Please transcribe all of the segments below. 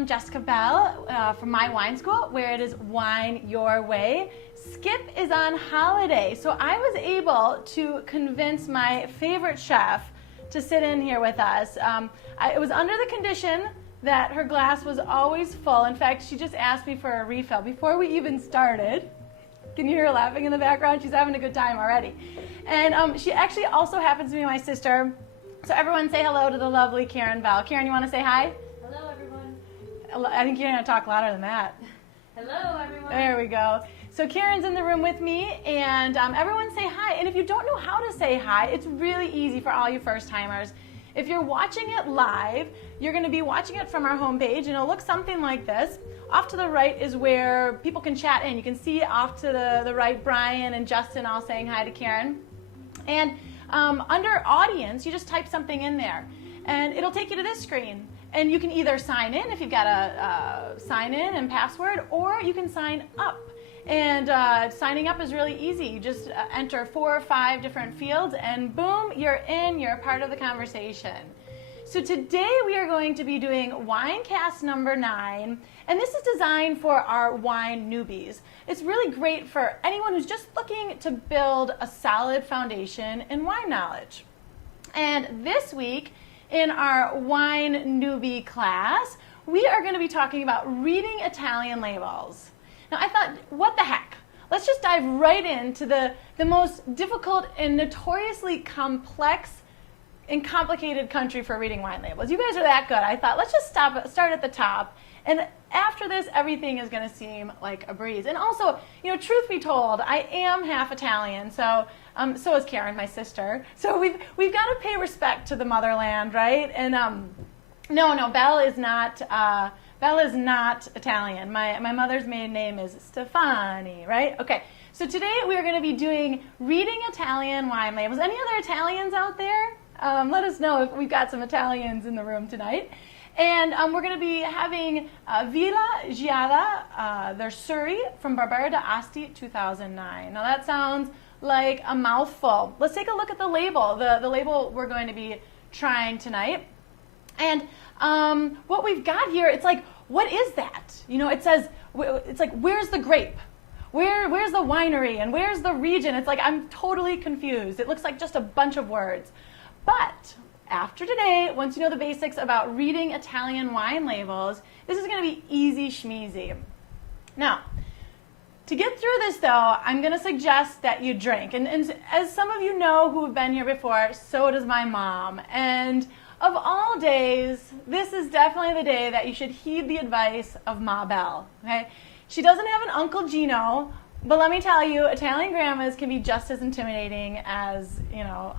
am Jessica Bell from my wine school, where it is wine your way. Skip is on holiday, so I was able to convince my favorite chef to sit in here with us. It was under the condition that her glass was always full. In fact, she just asked me for a refill before we even started. Can you hear her laughing in the background? She's having a good time already. And she actually also happens to be my sister. So everyone say hello to the lovely Karen Bell. Karen, you want to say hi? Hello, everyone. I think you're going to talk louder than that. Hello, everyone. There we go. So Karen's in the room with me, and everyone say hi. And if you don't know how to say hi, it's really easy for all you first-timers. If you're watching it live, you're going to be watching it from our homepage, and it'll look something like this. Off to the right is where people can chat in. You can see off to the right Brian and Justin all saying hi to Karen. And under audience, you just type something in there, and it'll take you to this screen. And you can either sign in if you've got a sign in and password, or you can sign up. And signing up is really easy. You just enter 4 or 5 different fields, and boom, you're in. You're a part of the conversation. So today we are going to be doing Winecast number 9, and this is designed for our wine newbies. It's really great for anyone who's just looking to build a solid foundation in wine knowledge. And this week, in our wine newbie class, we are going to be talking about reading Italian labels. Now I thought, what the heck? Let's just dive right into the most difficult and notoriously complex and complicated country for reading wine labels. You guys are that good. I thought, let's just start at the top. And after this, everything is going to seem like a breeze. And also, truth be told, I am half Italian, so is Karen, my sister. So we've got to pay respect to the motherland, right? And no, Belle is not Italian. My mother's maiden name is Stefani, right? Okay. So today we are going to be doing reading Italian wine labels. Any other Italians out there? Let us know if we've got some Italians in the room tonight. And we're going to be having Villa Giada Suri from Barbera to Asti 2009. Now that sounds like a mouthful. Let's take a look at the label, the label we're going to be trying tonight. And what we've got here, it's like, what is that? It says, it's like, where's the grape? Where's the winery? And where's the region? It's like, I'm totally confused. It looks like just a bunch of words. But after today, once you know the basics about reading Italian wine labels, this is going to be easy schmeezy. Now, to get through this though, I'm going to suggest that you drink. And as some of you know who have been here before, so does my mom. And of all days, this is definitely the day that you should heed the advice of Ma Belle. Okay? She doesn't have an Uncle Gino, but let me tell you, Italian grandmas can be just as intimidating as,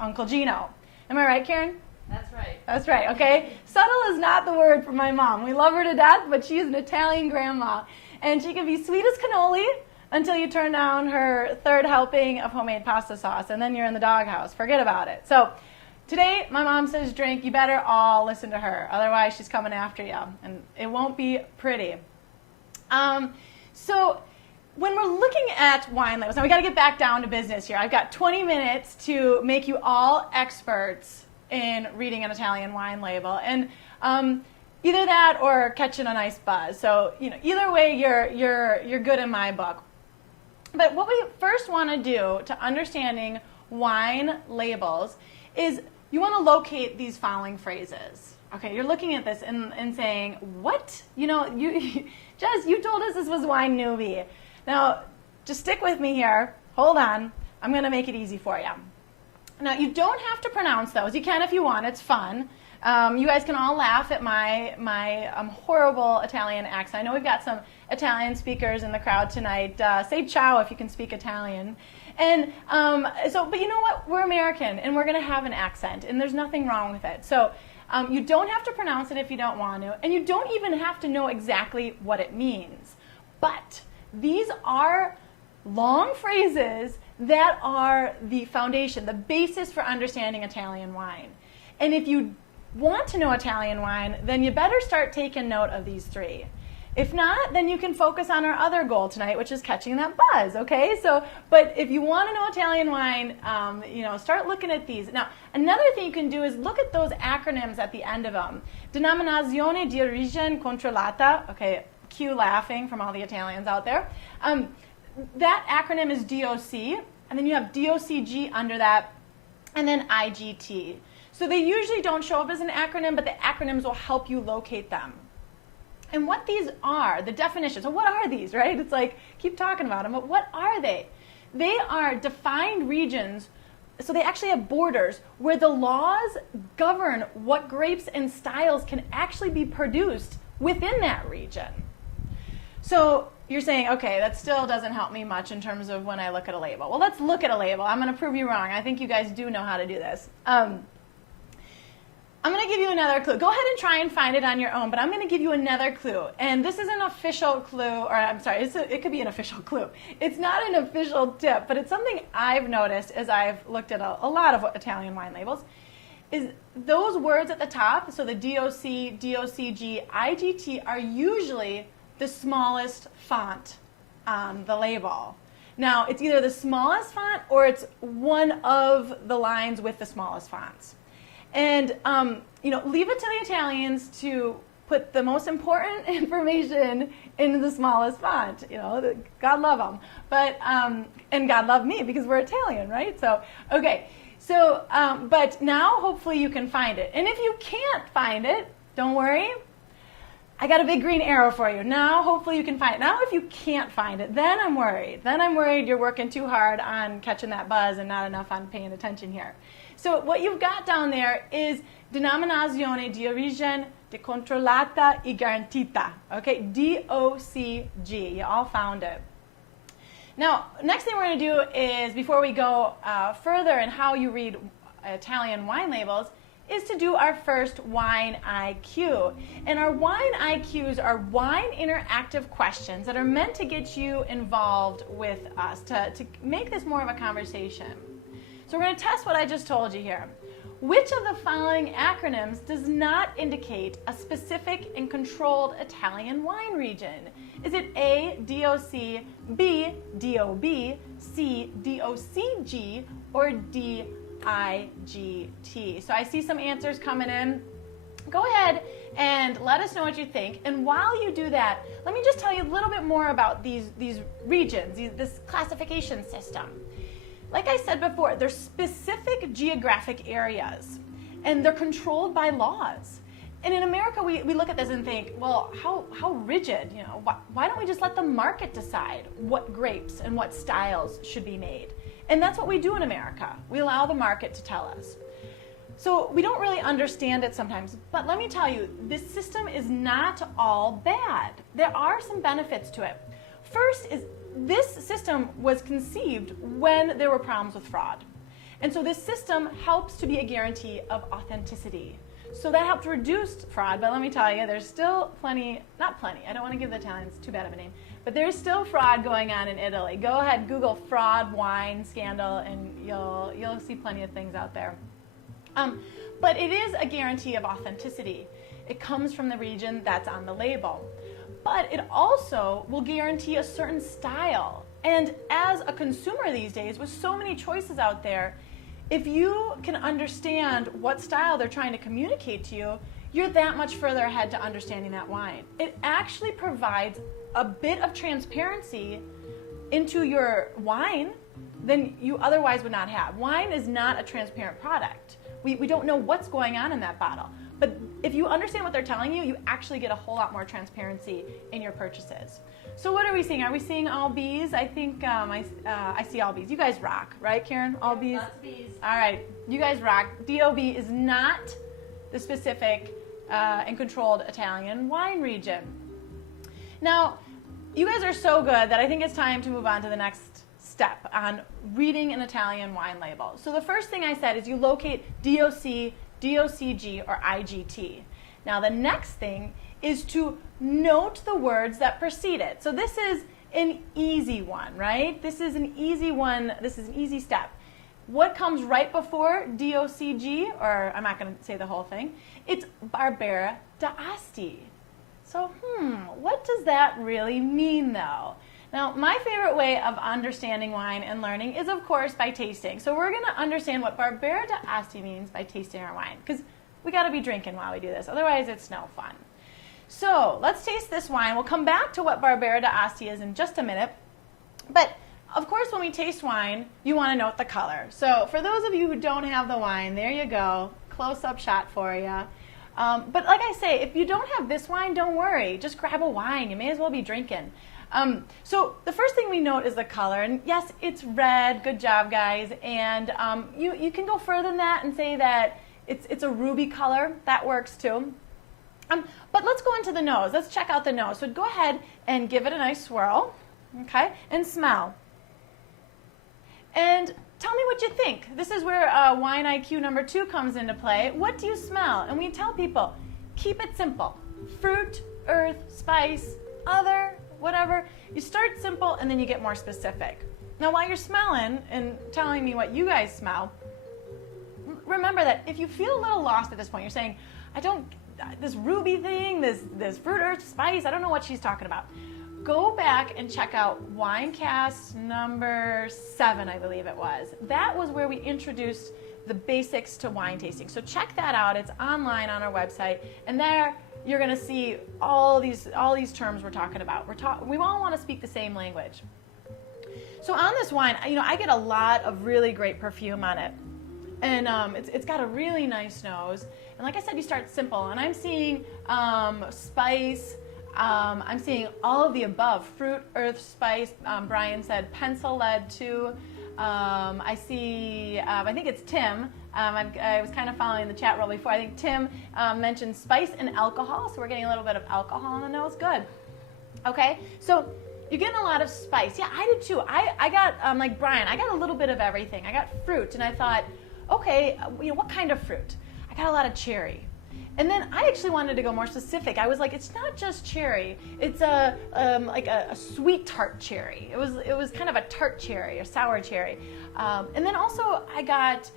Uncle Gino. Am I right, Karen? That's right. That's right, okay? Subtle is not the word for my mom. We love her to death, but she is an Italian grandma. And she can be sweet as cannoli until you turn down her 3rd helping of homemade pasta sauce, and then you're in the doghouse. Forget about it. So today, my mom says drink. You better all listen to her. Otherwise, she's coming after you, and it won't be pretty. So when we're looking at wine labels, now we got to get back down to business here. I've got 20 minutes to make you all experts in reading an Italian wine label, and either that or catching a nice buzz. So either way, you're good in my book. But what we first want to do to understanding wine labels is you want to locate these following phrases. Okay, you're looking at this and saying, what? Jess, you told us this was wine newbie. Now, just stick with me here. Hold on. I'm going to make it easy for you. Now, you don't have to pronounce those. You can if you want. It's fun. You guys can all laugh at my horrible Italian accent. I know we've got some Italian speakers in the crowd tonight. Say ciao if you can speak Italian. And but you know what? We're American, and we're going to have an accent, and there's nothing wrong with it. So you don't have to pronounce it if you don't want to, and you don't even have to know exactly what it means. But these are long phrases that are the foundation, the basis for understanding Italian wine. And if you want to know Italian wine, then you better start taking note of these 3. If not, then you can focus on our other goal tonight, which is catching that buzz, okay? So, but if you want to know Italian wine, start looking at these. Now, another thing you can do is look at those acronyms at the end of them. Denominazione di origine controllata, okay, cue laughing from all the Italians out there. That acronym is DOC, and then you have DOCG under that, and then IGT. So they usually don't show up as an acronym, but the acronyms will help you locate them. And what these are, the definition, so what are these, right? It's like, keep talking about them, but what are they? They are defined regions, so they actually have borders where the laws govern what grapes and styles can actually be produced within that region. So you're saying, okay, that still doesn't help me much in terms of when I look at a label. Well, let's look at a label. I'm going to prove you wrong. I think you guys do know how to do this. I'm going to give you another clue. Go ahead and try and find it on your own, but I'm going to give you another clue. And this is an official clue, or I'm sorry, it could be an official clue. It's not an official tip, but it's something I've noticed as I've looked at a lot of Italian wine labels, is those words at the top, so the DOC, DOCG, IGT, are usually the smallest font on the label. Now, it's either the smallest font or it's one of the lines with the smallest fonts. And, leave it to the Italians to put the most important information into the smallest font. God love them. But, and God love me because we're Italian, right? So, okay. So, but now hopefully you can find it. And if you can't find it, don't worry. I got a big green arrow for you. Now hopefully you can find it. Now if you can't find it, then I'm worried. Then I'm worried you're working too hard on catching that buzz and not enough on paying attention here. So what you've got down there is denominazione di origine decontrollata e garantita. Okay, DOCG. You all found it. Now, next thing we're going to do is, before we go further in how you read Italian wine labels, is to do our first wine IQ. And our wine IQs are wine interactive questions that are meant to get you involved with us, to make this more of a conversation. So we're going to test what I just told you here. Which of the following acronyms does not indicate a specific and controlled Italian wine region? Is it A, DOC, B, DOB, C, DOCG, or D, IGT? So I see some answers coming in. Go ahead and let us know what you think. And while you do that, let me just tell you a little bit more about these regions, this classification system. Like I said before, they're specific geographic areas, and they're controlled by laws. And in America, we look at this and think, well, how rigid, why don't we just let the market decide what grapes and what styles should be made? And that's what we do in America. We allow the market to tell us. So we don't really understand it sometimes, but let me tell you, this system is not all bad. There are some benefits to it. First is, this system was conceived when there were problems with fraud. And so this system helps to be a guarantee of authenticity. So that helped reduce fraud, but let me tell you, there's still not plenty, I don't want to give the Italians too bad of a name, but there's still fraud going on in Italy. Go ahead, Google fraud wine scandal, and you'll see plenty of things out there. But it is a guarantee of authenticity. It comes from the region that's on the label. But it also will guarantee a certain style. And as a consumer these days, with so many choices out there, if you can understand what style they're trying to communicate to you, you're that much further ahead to understanding that wine. It actually provides a bit of transparency into your wine than you otherwise would not have. Wine is not a transparent product. We don't know what's going on in that bottle. But if you understand what they're telling you, you actually get a whole lot more transparency in your purchases. So what are we seeing? Are we seeing all B's? I think I see all B's. You guys rock, right, Karen? All B's? Lots of B's. All right. You guys rock. DOB is not the specific and controlled Italian wine region. Now, you guys are so good that I think it's time to move on to the next step on reading an Italian wine label. So the first thing I said is you locate DOC, DOCG, or IGT. Now the next thing is to note the words that precede it. So this is an easy one, right? This is an easy one. This is an easy step. What comes right before DOCG, or I'm not going to say the whole thing, it's Barbera d'Asti. So, what does that really mean though? Now, my favorite way of understanding wine and learning is, of course, by tasting. So we're going to understand what Barbera d'Asti means by tasting our wine, because we got to be drinking while we do this. Otherwise, it's no fun. So let's taste this wine. We'll come back to what Barbera d'Asti is in just a minute. But, of course, when we taste wine, you want to note the color. So for those of you who don't have the wine, there you go. Close-up shot for you. But like I say, if you don't have this wine, don't worry. Just grab a wine. You may as well be drinking. So the first thing we note is the color, and yes, it's red. Good job, guys. And you can go further than that and say that it's a ruby color. That works too. But let's go into the nose. Let's check out the nose. So go ahead and give it a nice swirl, okay, and smell. And tell me what you think. This is where wine IQ number 2 comes into play. What do you smell? And we tell people, keep it simple. Fruit, earth, spice, other, whatever. You start simple and then you get more specific. Now while you're smelling and telling me what you guys smell, remember that if you feel a little lost at this point, you're saying, this ruby thing, this fruit, earth, spice, I don't know what she's talking about. Go back and check out Winecast number 7, I believe it was. That was where we introduced the basics to wine tasting. So check that out. It's online on our website, and there you're going to see all these terms we're talking about. We all want to speak the same language. So on this wine, I get a lot of really great perfume on it, and it's got a really nice nose. And like I said, you start simple, and I'm seeing spice. I'm seeing all of the above: fruit, earth, spice. Brian said pencil lead too. I see, I think it's Tim. I was kind of following the chat roll before. I think Tim mentioned spice and alcohol, so we're getting a little bit of alcohol in the nose. Good. Okay, so you're getting a lot of spice. Yeah, I did too. I got, like Brian, I got a little bit of everything. I got fruit, and I thought, okay, what kind of fruit? I got a lot of cherry. And then I actually wanted to go more specific. I was like, it's not just cherry. It's like a sweet tart cherry. It was kind of a tart cherry, a sour cherry. And then also I got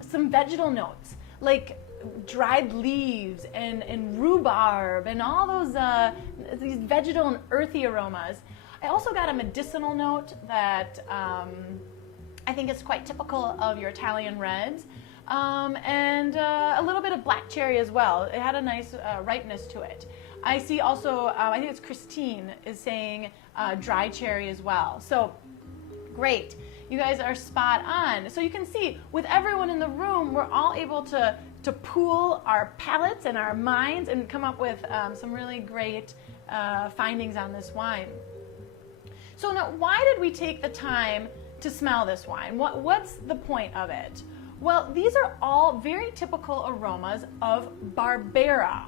some vegetal notes, like dried leaves and rhubarb and all those these vegetal and earthy aromas. I also got a medicinal note that I think is quite typical of your Italian reds. And a little bit of black cherry as well. It had a nice ripeness to it. I see also, I think it's Christine is saying dry cherry as well. So great. You guys are spot on. So you can see with everyone in the room, we're all able to pool our palates and our minds and come up with some really great findings on this wine. So now, why did we take the time to smell this wine? What's the point of it? Well, these are all very typical aromas of Barbera.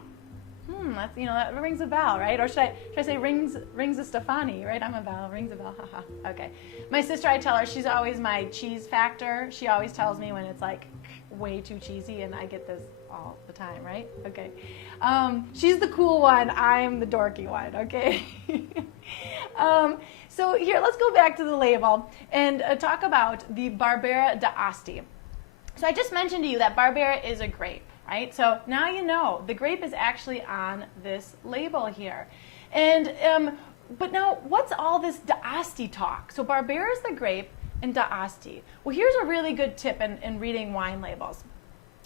That's, that rings a bell, right? Or should I say rings a Stefani, right? I'm a bell, rings a bell, haha. Okay. My sister, I tell her, she's always my cheese factor. She always tells me when it's like way too cheesy, and I get this all the time, right? Okay. She's the cool one, I'm the dorky one, okay? So here, let's go back to the label and talk about the Barbera d'Asti. So I just mentioned to you that Barbera is a grape, right? So now you know the grape is actually on this label here. And but now what's all this d'Asti talk? So Barbera is the grape and d'Asti. Well, here's a really good tip in reading wine labels.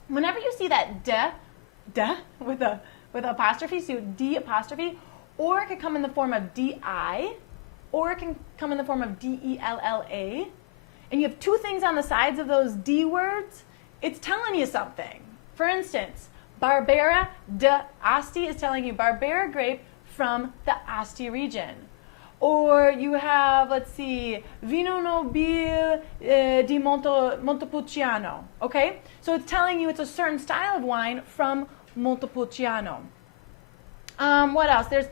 Whenever you see that de with apostrophe, so D apostrophe, or it could come in the form of DI, or it can come in the form of DELLA, and you have two things on the sides of those D words, it's telling you something. For instance, Barbera d'Asti is telling you Barbera grape from the Asti region. Or you have, let's see, Vino Nobile di Montepulciano, okay? So it's telling you it's a certain style of wine from Montepulciano. What else? There's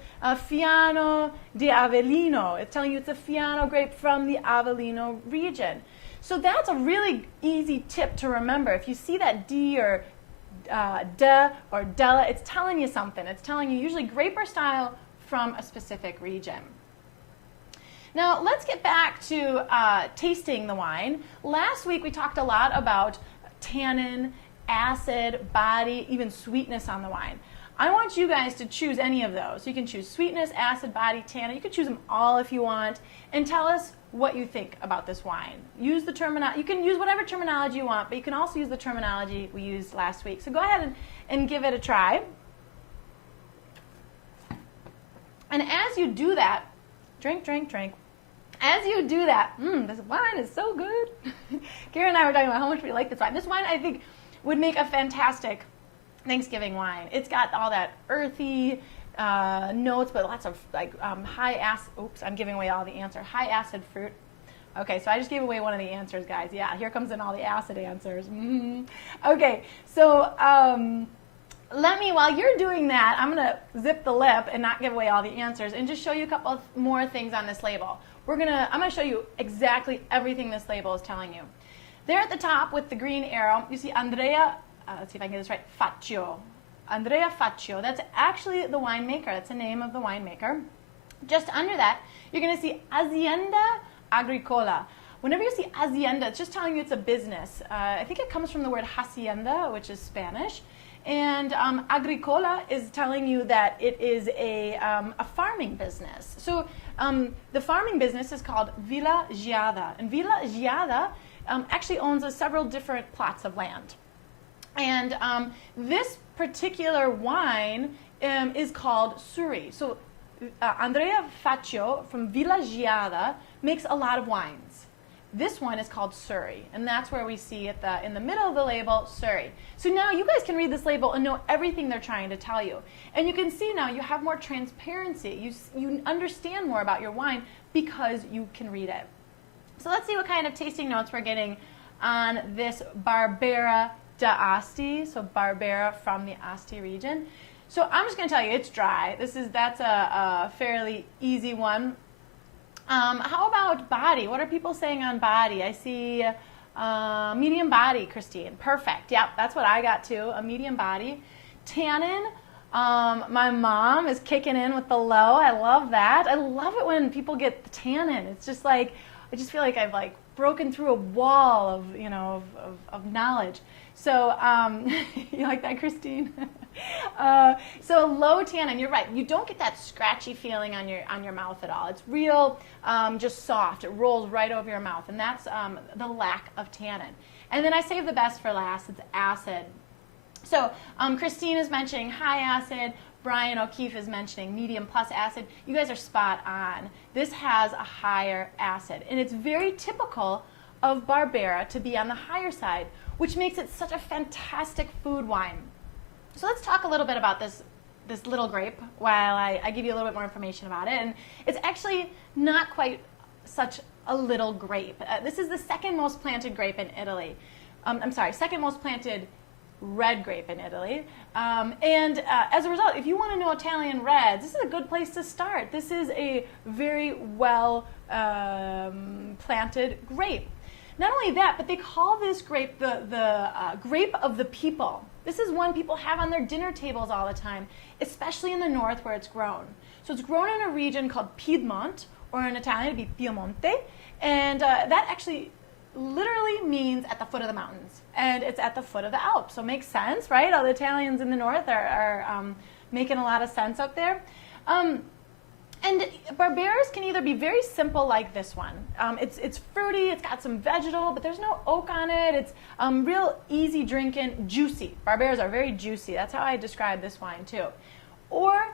Fiano di Avellino. It's telling you it's a Fiano grape from the Avellino region. So that's a really easy tip to remember. If you see that D or de or della, it's telling you something. It's telling you usually grape or style from a specific region. Now let's get back to tasting the wine. Last week we talked a lot about tannin, acid, body, even sweetness on the wine. I want you guys to choose any of those. You can choose sweetness, acid, body, tannin. You can choose them all if you want, and tell us what you think about this wine. Use the terminology. You can use whatever terminology you want, but you can also use the terminology we used last week. So go ahead and give it a try. And as you do that, drink, drink, drink. As you do that, this wine is so good. Karen and I were talking about how much we like this wine. This wine, I think, would make a fantastic Thanksgiving wine. It's got all that earthy notes, but lots of like high acid. Oops, I'm giving away all the answer. High acid fruit. Okay, so I just gave away one of the answers, guys. Yeah, here comes in all the acid answers. Okay, so while you're doing that, I'm gonna zip the lip and not give away all the answers, and just show you a couple of more things on this label. I'm gonna show you exactly everything this label is telling you. There at the top with the green arrow, you see Andrea. Let's see if I can get this right. Faccio. Andrea Faccio. That's actually the winemaker. That's the name of the winemaker. Just under that, you're going to see Azienda Agricola. Whenever you see Azienda, it's just telling you it's a business. I think it comes from the word hacienda, which is Spanish. And Agricola is telling you that it is a farming business. So the farming business is called Villa Giada. And Villa Giada actually owns several different plots of land. And this particular wine is called Suri. So Andrea Faccio from Villa Giada makes a lot of wines. This one is called Suri, and that's where we see in the middle of the label, Suri. So now you guys can read this label and know everything they're trying to tell you. And you can see now you have more transparency. You understand more about your wine because you can read it. So let's see what kind of tasting notes we're getting on this Barbera Asti, so Barbera from the Asti region. So I'm just going to tell you it's dry. That's a fairly easy one. How about body? What are people saying on body? I see medium body, Christine. Perfect. Yep, that's what I got too, a medium body. Tannin. My mom is kicking in with the low. I love that. I love it when people get the tannin. It's just like I just feel like I've like broken through a wall of knowledge. So you like that, Christine? So low tannin, you're right. You don't get that scratchy feeling on your mouth at all. It's real, just soft. It rolls right over your mouth, and that's the lack of tannin. And then I saved the best for last. It's acid. So Christine is mentioning high acid. Brian O'Keefe is mentioning medium plus acid. You guys are spot on. This has a higher acid, and it's very typical of Barbera to be on the higher side, which makes it such a fantastic food wine. So let's talk a little bit about this little grape while I give you a little bit more information about it. And it's actually not quite such a little grape. This is the second most planted grape in Italy. Second most planted red grape in Italy. As a result, if you want to know Italian reds, this is a good place to start. This is a very well planted grape. Not only that, but they call this grape the grape of the people. This is one people have on their dinner tables all the time, especially in the north where it's grown. So it's grown in a region called Piedmont, or in Italian it'd be Piemonte, and that actually literally means at the foot of the mountains, and it's at the foot of the Alps. So it makes sense, right? All the Italians in the north are making a lot of sense up there. And Barberas can either be very simple like this one. It's fruity, it's got some vegetal, but there's no oak on it. It's real easy drinking, juicy. Barberas are very juicy. That's how I describe this wine too. Or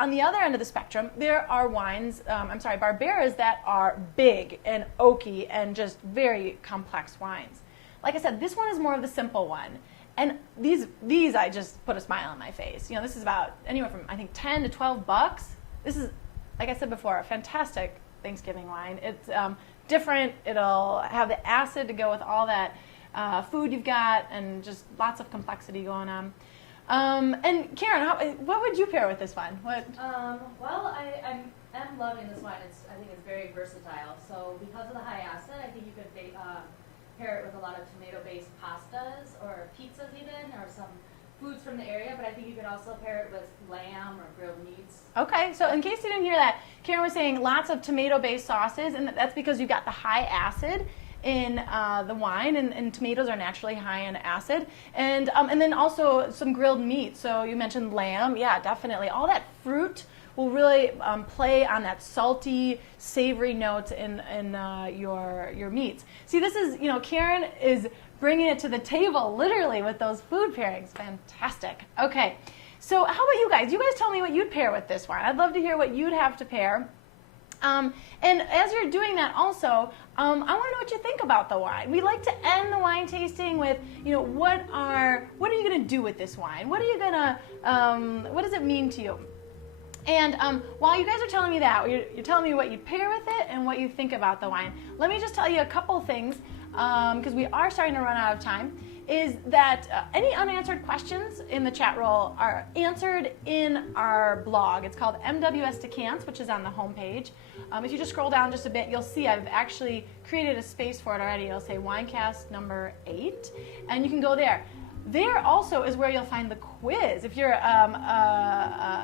on the other end of the spectrum, there are Barberas that are big and oaky and just very complex wines. Like I said, this one is more of the simple one. And these I just put a smile on my face. You know, this is about anywhere from I think $10 to $12. This is, like I said before, a fantastic Thanksgiving wine. It's different. It'll have the acid to go with all that food you've got, and just lots of complexity going on. And Karen, what would you pair with this one? What? Well, I'm loving this wine. I think it's very versatile. So because of the high acid, I think you could pair it with a lot of tomato-based pastas or pizzas even, or some foods from the area. But I think you could also pair it with lamb or grilled meats. Okay, so in case you didn't hear that, Karen was saying lots of tomato-based sauces, and that's because you've got the high acid, in the wine, and tomatoes are naturally high in acid. And then also some grilled meat. So you mentioned lamb. Yeah, definitely. All that fruit will really play on that salty, savory notes in your meats. See, this is, Karen is bringing it to the table, literally, with those food pairings. Fantastic. Okay, so how about you guys? You guys tell me what you'd pair with this wine. I'd love to hear what you'd have to pair. And as you're doing that also, I want to know what you think about the wine. We like to end the wine tasting with, what are you going to do with this wine? What does it mean to you? And while you guys are telling me that, you're telling me what you pair with it and what you think about the wine. Let me just tell you a couple things, because we are starting to run out of time, is that any unanswered questions in the chat roll are answered in our blog. It's called MWS Decants, which is on the homepage. If you just scroll down just a bit, you'll see I've actually created a space for it already. It'll say Winecast number 8, and you can go there. There also is where you'll find the quiz. If you're,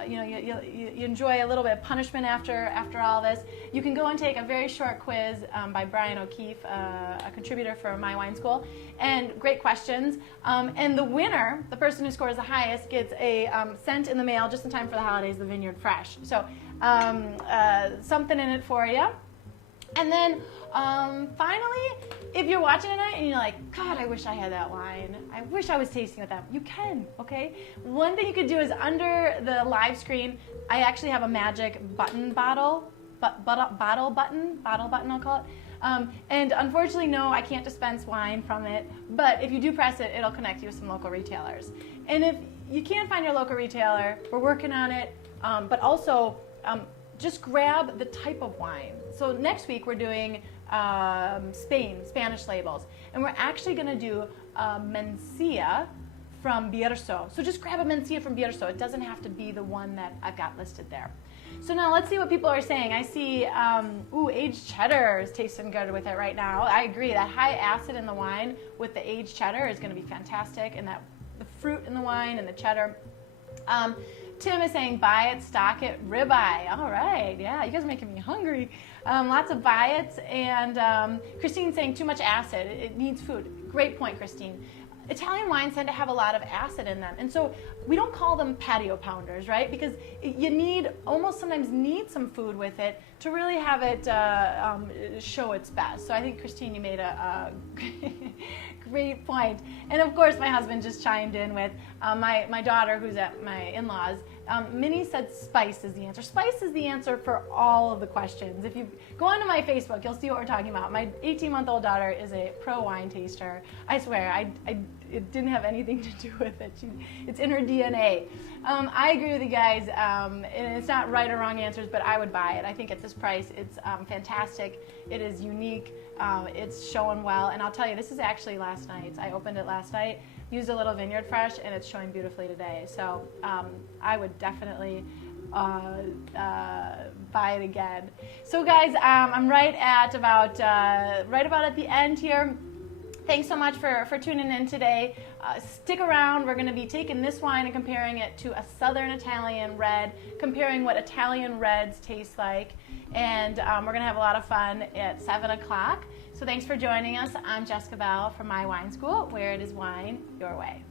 you enjoy a little bit of punishment after all this, you can go and take a very short quiz by Brian O'Keefe, a contributor for My Wine School, and great questions. And the winner, the person who scores the highest, gets a sent in the mail just in time for the holidays, the Vineyard Fresh. So something in it for you. And then finally, if you're watching tonight and you're like, God, I wish I had that wine. I wish I was tasting with that. You can, okay? One thing you could do is under the live screen, I actually have a magic bottle button, I'll call it. And unfortunately, no, I can't dispense wine from it. But if you do press it, it'll connect you with some local retailers. And if you can't find your local retailer, we're working on it. But also, just grab the type of wine. So next week we're doing Spanish labels, and we're actually going to do Mencia from Bierzo. So just grab a Mencia from Bierzo. It doesn't have to be the one that I've got listed there. So now let's see what people are saying. I see, aged cheddar is tasting good with it right now. I agree. That high acid in the wine with the aged cheddar is going to be fantastic, and the fruit in the wine and the cheddar. Tim is saying, buy it, stock it, ribeye. All right, yeah, you guys are making me hungry. Lots of buy it. And Christine's saying, too much acid. It needs food. Great point, Christine. Italian wines tend to have a lot of acid in them. And so we don't call them patio pounders, right? Because you sometimes need some food with it to really have it show its best. So I think, Christine, you made a great point. And of course, my husband just chimed in with my daughter, who's at my in-laws. Minnie said spice is the answer. Spice is the answer for all of the questions. If you go onto my Facebook, you'll see what we're talking about. My 18-month-old daughter is a pro wine taster. I swear, it didn't have anything to do with it. It's in her DNA. I agree with you guys. And it's not right or wrong answers, but I would buy it. I think at this price, it's fantastic. It is unique. It's showing well. And I'll tell you, this is actually last night. I opened it last night, used a little Vineyard Fresh, and it's showing beautifully today. So I would definitely buy it again. So guys, I'm right about at the end here. Thanks so much for tuning in today. Stick around. We're going to be taking this wine and comparing it to a Southern Italian red, comparing what Italian reds taste like. And we're going to have a lot of fun at 7 o'clock. So thanks for joining us. I'm Jessica Bell from My Wine School, where it is wine your way.